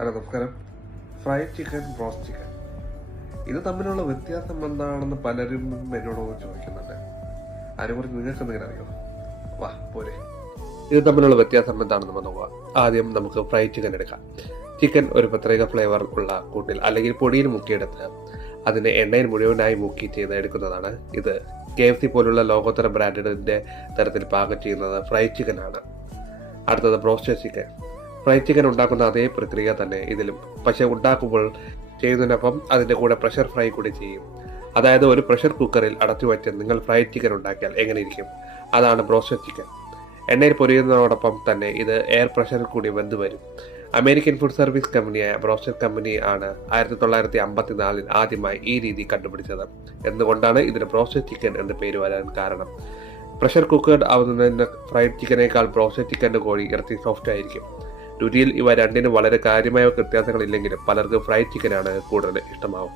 Hello നമസ്കാരം. Fried chicken, broast chicken, ഇത് തമ്മിലുള്ള വ്യത്യാസം എന്താണെന്ന് പലരും എന്നോട് ചോദിക്കുന്നുണ്ട്. അതിനെക്കുറിച്ച് നിങ്ങൾക്ക് എന്തെങ്കിലും അറിയോ? വാ പോരെ. ഇത് തമ്മിലുള്ള വ്യത്യാസം എന്താണെന്ന് നോക്കാം. ആദ്യം നമുക്ക് ഫ്രൈഡ് ചിക്കൻ എടുക്കാം. ചിക്കൻ ഒരു പ്രത്യേക ഫ്ലേവർ ഉള്ള കൂട്ടിൽ അല്ലെങ്കിൽ പൊടിയിൽ മുക്കിയെടുത്ത് അതിനെ എണ്ണയിൽ മുഴുവനായി മുക്കി ചെയ്ത് എടുക്കുന്നതാണ്. ഇത് KFC പോലുള്ള ലോകോത്തര ബ്രാൻഡിന്റെ തരത്തിൽ പാകം ചെയ്യുന്നത് ഫ്രൈഡ് ചിക്കൻ ആണ്. അടുത്തത് ബ്രോസ്റ്റഡ് ചിക്കൻ. ഫ്രൈഡ് ചിക്കൻ ഉണ്ടാക്കുന്ന അതേ പ്രക്രിയ തന്നെ ഇതിലും, പക്ഷെ ഉണ്ടാക്കുമ്പോൾ ചെയ്യുന്നതിനൊപ്പം അതിൻ്റെ കൂടെ പ്രഷർ ഫ്രൈ കൂടി ചെയ്യും. അതായത് ഒരു പ്രഷർ കുക്കറിൽ അടച്ചു വെച്ച് നിങ്ങൾ ഫ്രൈഡ് ചിക്കൻ ഉണ്ടാക്കിയാൽ എങ്ങനെ ഇരിക്കും, അതാണ് ബ്രോസ്റ്റഡ് ചിക്കൻ. എണ്ണയിൽ പൊരിയുന്നതോടൊപ്പം തന്നെ ഇത് എയർ പ്രഷറിൽ കൂടി വെന്ത് വരും. അമേരിക്കൻ ഫുഡ് സർവീസ് കമ്പനിയായ ബ്രോസ്റ്റഡ് കമ്പനി ആണ് 1954 ആദ്യമായി ഈ രീതി കണ്ടുപിടിച്ചത്. എന്തുകൊണ്ടാണ് ഇതിന് ബ്രോസ്റ്റഡ് ചിക്കൻ എന്ന പേര് വരാൻ കാരണം? പ്രഷർ കുക്കർ ആവുന്നതിന് ഫ്രൈഡ് ചിക്കനേക്കാൾ ബ്രോസ്റ്റഡ് ചിക്കൻ്റെ കോഴി ഇറച്ചി സോഫ്റ്റ് ആയിരിക്കും. രുചിയിൽ ഇവ രണ്ടിനും വളരെ കാര്യമായ വ്യത്യാസങ്ങളില്ലെങ്കിലും പലർക്കും ഫ്രൈഡ് ചിക്കനാണ് കൂടുതൽ ഇഷ്ടമാവും.